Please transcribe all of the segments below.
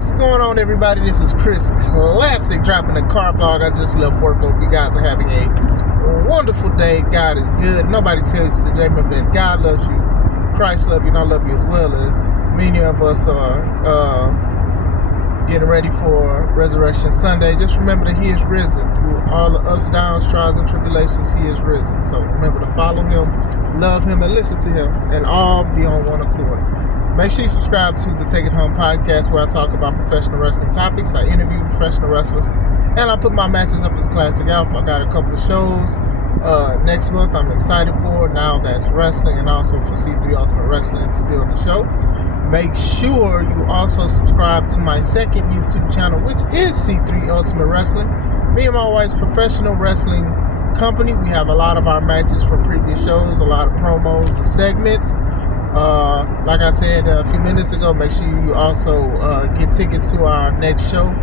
What's going on, everybody? This is Chris Classic dropping the car vlog. I just left work. Hope you guys are having a wonderful day. God is good. Nobody tells you today. Remember that God loves you, Christ loves you, and I love you as well. As many of us are getting ready for Resurrection Sunday. Just remember that He is risen. Through all the ups, downs, trials, and tribulations, He is risen. So remember to follow Him, love Him, and listen to Him, and all be on one accord. Make sure you subscribe to the Take It Home podcast, where I talk about professional wrestling topics. I interview professional wrestlers, and I put my matches up as Classic Alpha. I got a couple of shows next month I'm excited for. Now That's Wrestling, and also for C3 Ultimate Wrestling, still the show. Make sure you also subscribe to my second YouTube channel, which is C3 Ultimate Wrestling. Me and my wife's professional wrestling company. We have a lot of our matches from previous shows, a lot of promos and segments. Like I said a few minutes ago, make sure you also get tickets to our next show,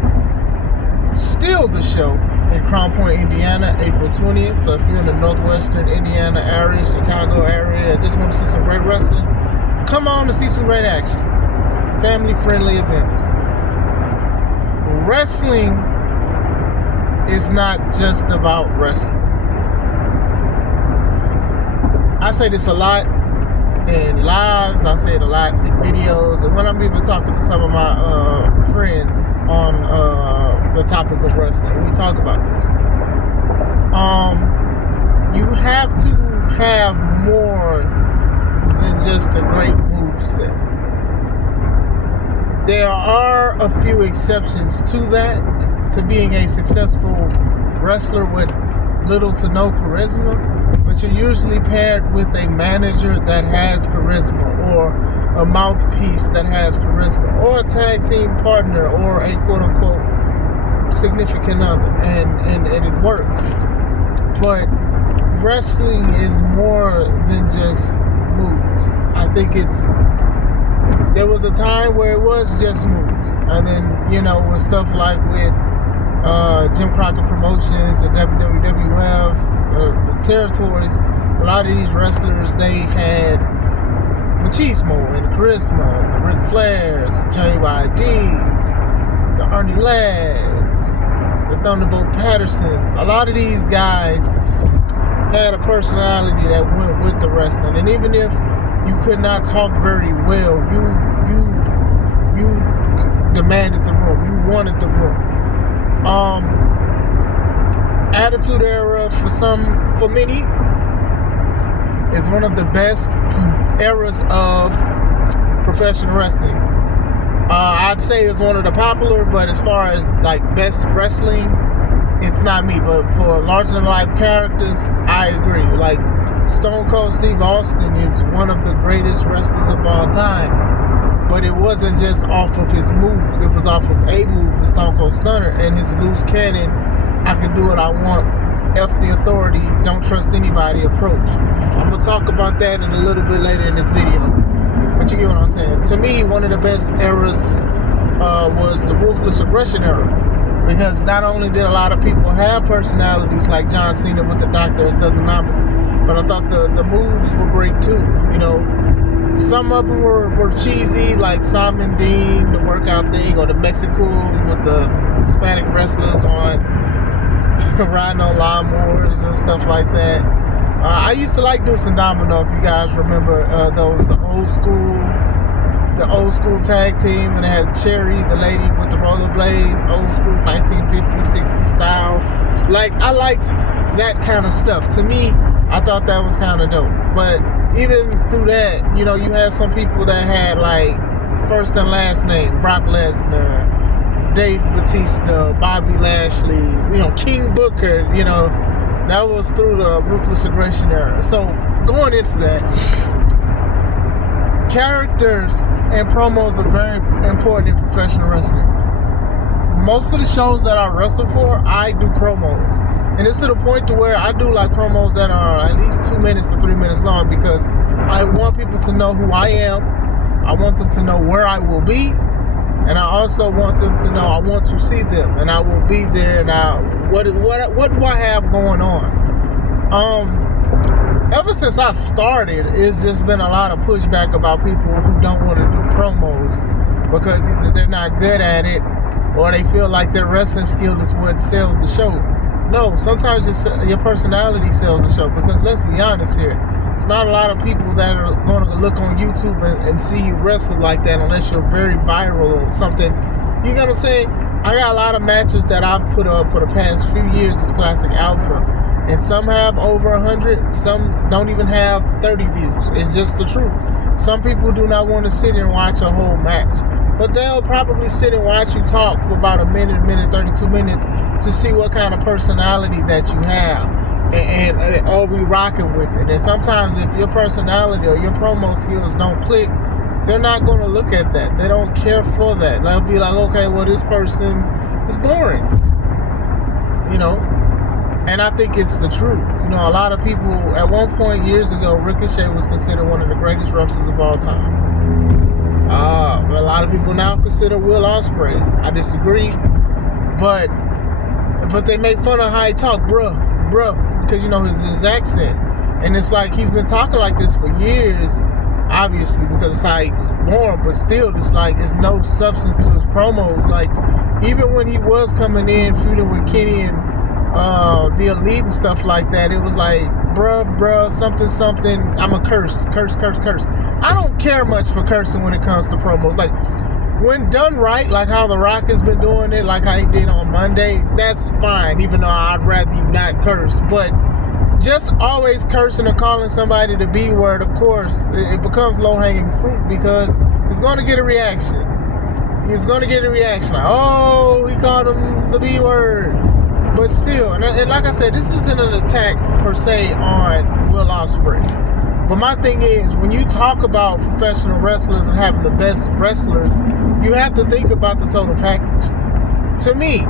Still the Show, in Crown Point, Indiana, April 20th. So if you're in the northwestern Indiana area, Chicago area, just want to see some great wrestling, come on to see some great action. Family-friendly event. Wrestling is not just about wrestling. I say this a lot in lives, I say it a lot in videos, and when I'm even talking to some of my friends on the topic of wrestling, we talk about this. You have to have more than just a great moveset. There are a few exceptions to that, to being a successful wrestler with little to no charisma. But you're usually paired with a manager that has charisma, or a mouthpiece that has charisma, or a tag team partner, or a quote-unquote significant other, and it works. But wrestling is more than just moves. I think there was a time where it was just moves, and then, with stuff like with Jim Crockett Promotions, the WWF, the territories, a lot of these wrestlers, they had machismo and charisma, the Ric Flairs, the JYDs, the Ernie Lads, the Thunderbolt Pattersons. A lot of these guys had a personality that went with the wrestling, and even if you could not talk very well, you demanded the room, you wanted the room. Attitude Era, for many, is one of the best eras of professional wrestling. I'd say it's one of the popular, but as far as like best wrestling, it's not me. But for larger than life characters, I agree. Like Stone Cold Steve Austin is one of the greatest wrestlers of all time. But it wasn't just off of his moves. It was off of a move, the Stone Cold Stunner, and his loose cannon, I can do what I want, F the authority, don't trust anybody approach. I'm going to talk about that in a little bit later in this video. But you get what I'm saying. To me, one of the best eras was the Ruthless Aggression era. Because not only did a lot of people have personalities like John Cena with the Doctor and Thugonomics, but I thought the moves were great too. Some of them were cheesy, like Simon Dean, the workout thing, or the Mexicals with the Hispanic wrestlers on riding on lawnmowers and stuff like that. I used to like Deuce and Domino, if you guys remember the old school tag team, and they had Cherry, the lady with the rollerblades, old school 1950s, 60s style. Like, I liked that kind of stuff. To me, I thought that was kind of dope. But even through that, you had some people that had like first and last name, Brock Lesnar, Dave Bautista, Bobby Lashley, King Booker, that was through the Ruthless Aggression era. So going into that, characters and promos are very important in professional wrestling. Most of the shows that I wrestle for, I do promos. And it's to the point to where I do like promos that are at least 2 minutes to 3 minutes long, because I want people to know who I am. I want them to know where I will be. And I also want them to know I want to see them, and I will be there. Now, what do I have going on? Ever since I started, it's just been a lot of pushback about people who don't want to do promos because either they're not good at it or they feel like their wrestling skill is what sells the show. No, sometimes your personality sells the show, because let's be honest here, it's not a lot of people that are going to look on YouTube and see you wrestle like that unless you're very viral or something. You know what I'm saying? I got a lot of matches that I've put up for the past few years as Classic Alpha, and some have over 100, some don't even have 30 views. It's just the truth. Some people do not want to sit and watch a whole match, but they'll probably sit and watch you talk for about a minute, 32 minutes to see what kind of personality that you have. And are we rocking with it? And sometimes if your personality or your promo skills don't click, they're not going to look at that. They don't care for that. They'll be like, okay, well, this person is boring. You know? And I think it's the truth. You know, a lot of people, at one point years ago, Ricochet was considered one of the greatest wrestlers of all time. A lot of people now consider Will Ospreay. I disagree. But they make fun of how he talk, bruh, because, you know, his accent. And it's like he's been talking like this for years, obviously, because it's how he was born. But still, it's like it's no substance to his promos. Like, even when he was coming in, feuding with Kenny and the Elite and stuff like that, it was like, bruh, something, I'm a curse. I don't care much for cursing when it comes to promos. Like, when done right, like how The Rock has been doing it, like how he did on Monday, that's fine, even though I'd rather you not curse. But just always cursing or calling somebody the B word, of course, it becomes low-hanging fruit, because it's going to get a reaction. He's going to get a reaction like, oh, he called him the B word. But still, and like I said, this isn't an attack per se on Will Ospreay. But my thing is, when you talk about professional wrestlers and having the best wrestlers, you have to think about the total package. To me,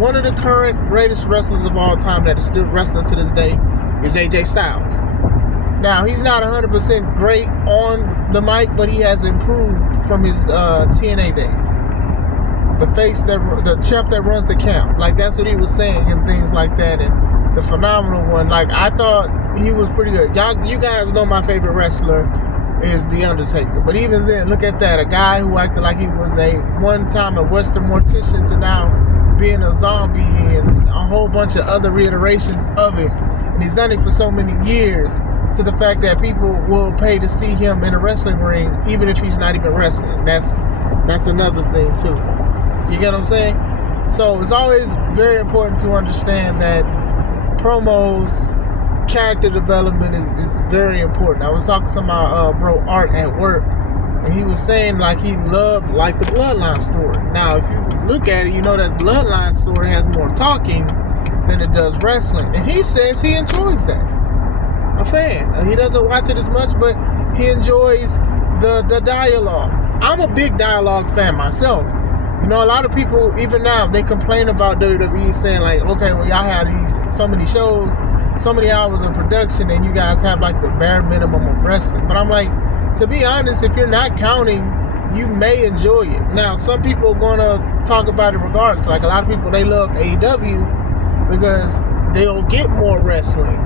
one of the current greatest wrestlers of all time that is still wrestling to this day is AJ Styles. Now, he's not 100% great on the mic, but he has improved from his TNA days. The champ that runs the camp. Like, that's what he was saying and things like that. And the phenomenal one. Like, I thought he was pretty good. You guys know my favorite wrestler is The Undertaker. But even then, look at that. A guy who acted like he was one time a Western mortician to now being a zombie and a whole bunch of other reiterations of it. And he's done it for so many years, to the fact that people will pay to see him in a wrestling ring even if he's not even wrestling. That's another thing too. You get what I'm saying? So it's always very important to understand that promos, character development is very important. I was talking to my bro Art at work, and he was saying like he loved like the Bloodline story. Now, if you look at it, you know that Bloodline story has more talking than it does wrestling, and he says he enjoys that. A fan. He doesn't watch it as much, but he enjoys the dialogue. I'm a big dialogue fan myself. You know, a lot of people, even now, they complain about WWE saying like, okay, well, y'all have so many shows, so many hours of production, and you guys have like the bare minimum of wrestling. But I'm like, to be honest, if you're not counting, you may enjoy it. Now, some people are going to talk about it regardless. Like, a lot of people, they love AEW because they'll get more wrestling.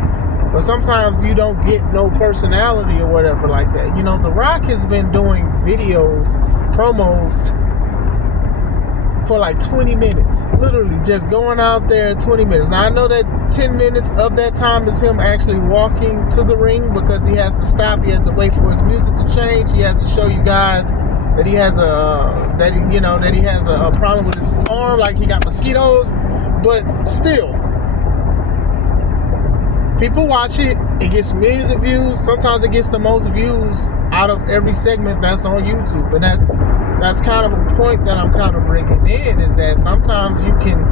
But sometimes you don't get no personality or whatever like that. You know, The Rock has been doing videos, promos, for like 20 minutes. Literally just going out there 20 minutes. Now, I know that 10 minutes of that time is him actually walking to the ring, because he has to stop. He has to wait for his music to change. He has to show you guys that he has a problem with his arm, like he got mosquitoes. But still, people watch it. It gets millions of views. Sometimes it gets the most views out of every segment that's on YouTube. And that's kind of a point that I'm kind of bringing in, is that sometimes you can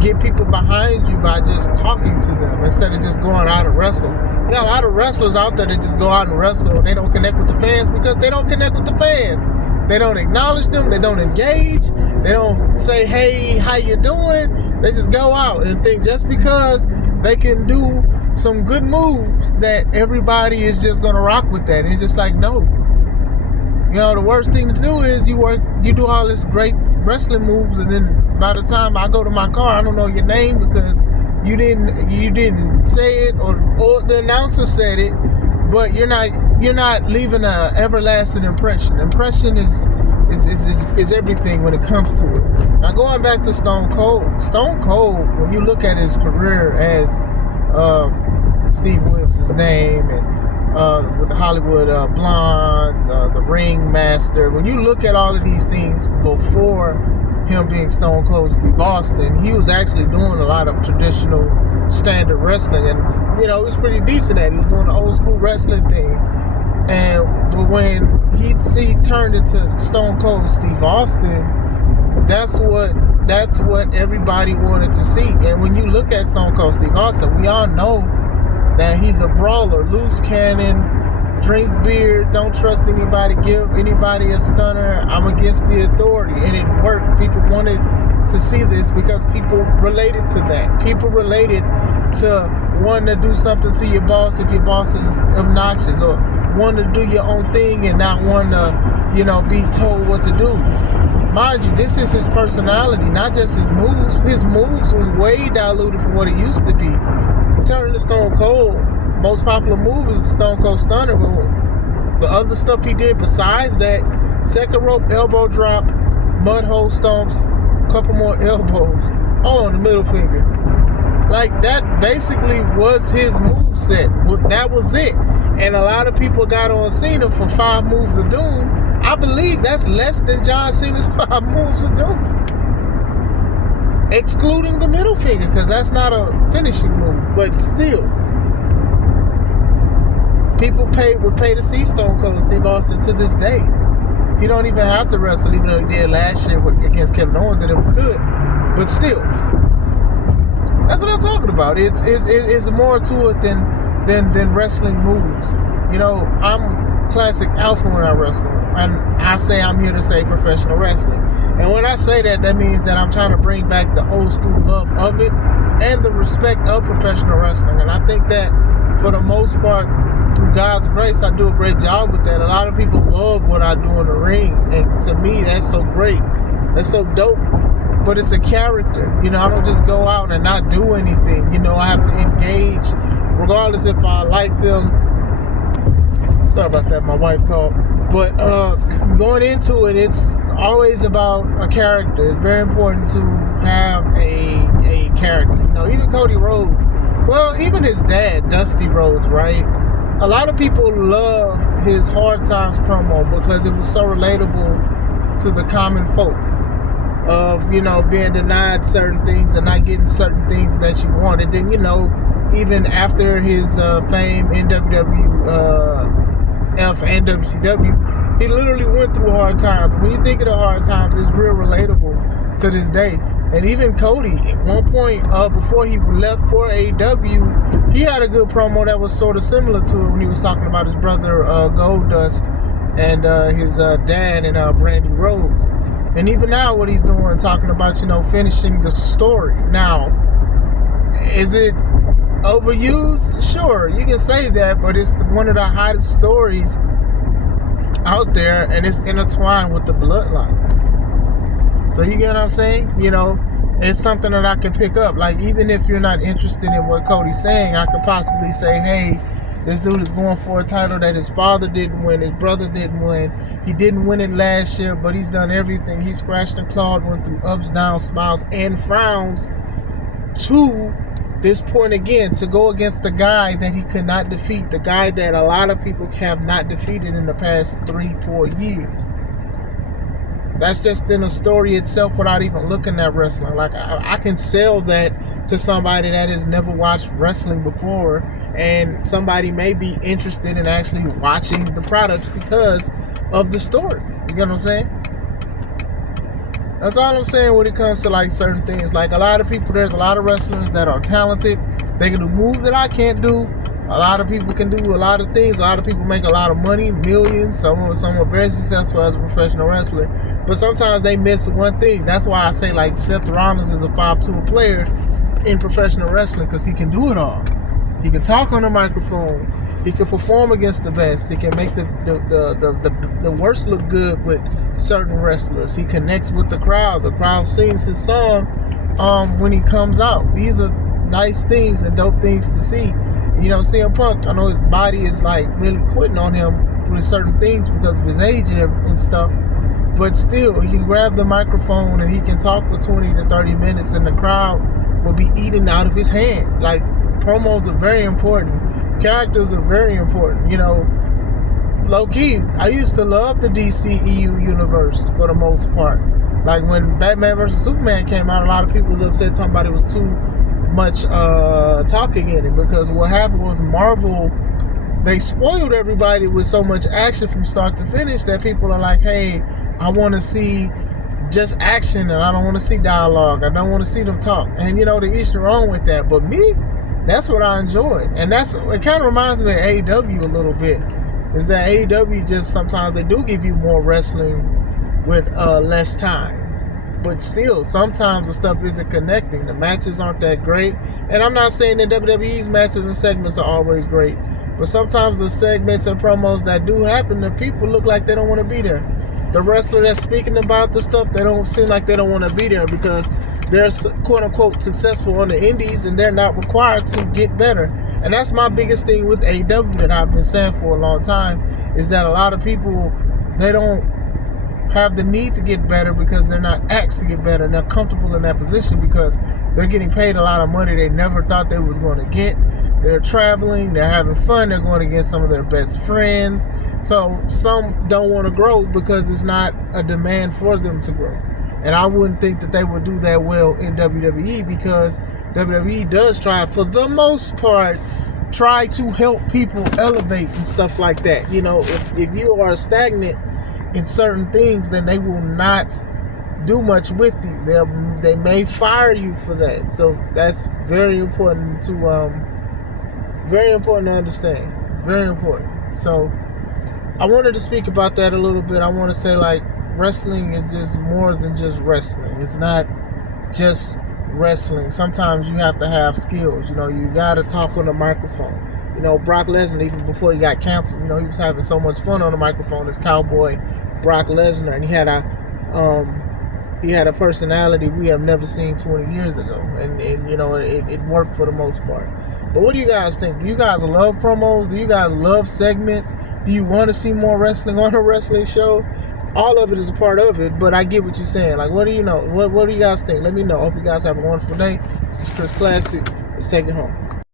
get people behind you by just talking to them instead of just going out and wrestle. You got a lot of wrestlers out there that just go out and wrestle, and they don't connect with the fans because they don't connect with the fans. They don't acknowledge them. They don't engage. They don't say, hey, how you doing? They just go out and think just because they can do some good moves that everybody is just going to rock with that. And it's just like, no. You know, the worst thing to do is you do all this great wrestling moves, and then by the time I go to my car, I don't know your name because you didn't say it, or the announcer said it, but you're not leaving a everlasting impression. Impression is everything when it comes to it. Now going back to Stone Cold, when you look at his career as Steve Williams' name, and with the Hollywood Blondes, the Ringmaster, when you look at all of these things before him being Stone Cold Steve Austin, he was actually doing a lot of traditional standard wrestling, and it was pretty decent at it. He was doing the old school wrestling thing. But when he turned into Stone Cold Steve Austin, that's what everybody wanted to see. And when you look at Stone Cold Steve Austin, we all know that he's a brawler, loose cannon, drink beer, don't trust anybody, give anybody a stunner, I'm against the authority. And it worked. People wanted to see this because people related to that. People related to wanting to do something to your boss if your boss is obnoxious, or wanting to do your own thing and not wanting to, be told what to do. Mind you, this is his personality, not just his moves. His moves was way diluted from what it used to be. Turning to Stone Cold, most popular move is the Stone Cold Stunner, but the other stuff he did besides that, second rope elbow drop, mud hole stomps, couple more elbows, the middle finger. Like, that basically was his move set. That was it. And a lot of people got on Cena for 5 moves of doom. I believe that's less than John Cena's 5 moves of doom, excluding the middle finger, because that's not a finishing move. But still, people would pay to see Stone Cold Steve Austin to this day. He don't even have to wrestle, even though he did last year against Kevin Owens, and it was good. But still, that's what I'm talking about. It's more to it than wrestling moves. I'm classic alpha when I wrestle, and I say I'm here to say professional wrestling. And when I say that, that means that I'm trying to bring back the old school love of it and the respect of professional wrestling. And I think that for the most part, through God's grace, I do a great job with that. A lot of people love what I do in the ring, and to me, that's so great. That's so dope. But it's a character. I don't just go out and not do anything. I have to engage, regardless if I like them. Sorry about that, my wife called. But going into it, it's always about a character. It's very important to have a character. Even Cody Rhodes, well, even his dad, Dusty Rhodes, right? A lot of people love his Hard Times promo because it was so relatable to the common folk of, being denied certain things and not getting certain things that you wanted. Then, even after his fame in WWF and WCW, he literally went through hard times. When you think of the hard times, it's real relatable to this day. And even Cody, at one point, before he left for AEW, he had a good promo that was sort of similar to it when he was talking about his brother Goldust and his dad and Brandy Rhodes. And even now, what he's doing, talking about, finishing the story. Now, is it overused? Sure, you can say that, but it's one of the hottest stories out there, and it's intertwined with the bloodline. So you get what I'm saying? It's something that I can pick up. Like, even if you're not interested in what Cody's saying, I could possibly say, hey, this dude is going for a title that his father didn't win, his brother didn't win. He didn't win it last year, but he's done everything. He scratched and clawed, went through ups, downs, smiles, and frowns to this point again, to go against the guy that he could not defeat, the guy that a lot of people have not defeated in the past 3-4 years. That's just in a story itself without even looking at wrestling. Like, I can sell that to somebody that has never watched wrestling before, and somebody may be interested in actually watching the product because of the story. You get what I'm saying? That's all I'm saying when it comes to like certain things. Like, a lot of people, there's a lot of wrestlers that are talented. They can do moves that I can't do. A lot of people can do a lot of things. A lot of people make a lot of money, millions. Some are very successful as a professional wrestler. But sometimes they miss one thing. That's why I say, like, Seth Rollins is a 5'2" player in professional wrestling, because he can do it all. He can talk on the microphone. He can perform against the best. He can make the worst look good with certain wrestlers. He connects with the crowd. The crowd sings his song when he comes out. These are nice things and dope things to see. You know, CM Punk, I know his body is like really quitting on him with certain things because of his age and stuff. But still, he can grab the microphone and he can talk for 20 to 30 minutes and the crowd will be eating out of his hand. Like, promos are very important. Characters are very important. You know, low-key, I used to love the DCEU universe for the most part. Like, when Batman vs. Superman came out, a lot of people was upset talking about it was too much talking in it, because what happened was Marvel, they spoiled everybody with so much action from start to finish that people are like, hey, I want to see just action and I don't want to see dialogue. I don't want to see them talk. And you know, there's nothing wrong with that. But me, that's what I enjoyed. And it kind of reminds me of AEW a little bit. Is that AEW just sometimes they do give you more wrestling with less time. But still, sometimes the stuff isn't connecting. The matches aren't that great. And I'm not saying that WWE's matches and segments are always great. But sometimes the segments and promos that do happen, the people look like they don't want to be there. The wrestler that's speaking about the stuff, they don't seem like they don't want to be there because they're quote-unquote successful on the indies and they're not required to get better. And that's my biggest thing with AEW that I've been saying for a long time, is that a lot of people, they don't have the need to get better because they're not asked to get better and they're comfortable in that position because they're getting paid a lot of money they never thought they was going to get. They're traveling, they're having fun, they're going against some of their best friends. So some don't want to grow because it's not a demand for them to grow. And I wouldn't think that they would do that well in WWE because WWE does try, for the most part, try to help people elevate and stuff like that. You know, if you are stagnant in certain things, then they will not do much with you. They may fire you for that. So that's very important to understand. Very important. So I wanted to speak about that a little bit. I want to say, like, wrestling is just more than just wrestling. It's not just wrestling. Sometimes you have to have skills. You know, you got to talk on the microphone. You know, Brock Lesnar, even before he got canceled, you know, he was having so much fun on the microphone as Cowboy Brock Lesnar, and he had a personality we have never seen 20 years ago, and you know, it worked for the most part. But what do you guys think? Do you guys love promos? Do you guys love segments? Do you want to see more wrestling on a wrestling show? All of it is a part of it, but I get what you're saying. Like, what do you know? What do you guys think? Let me know. Hope you guys have a wonderful day. This is Chris Classic. Let's take it home.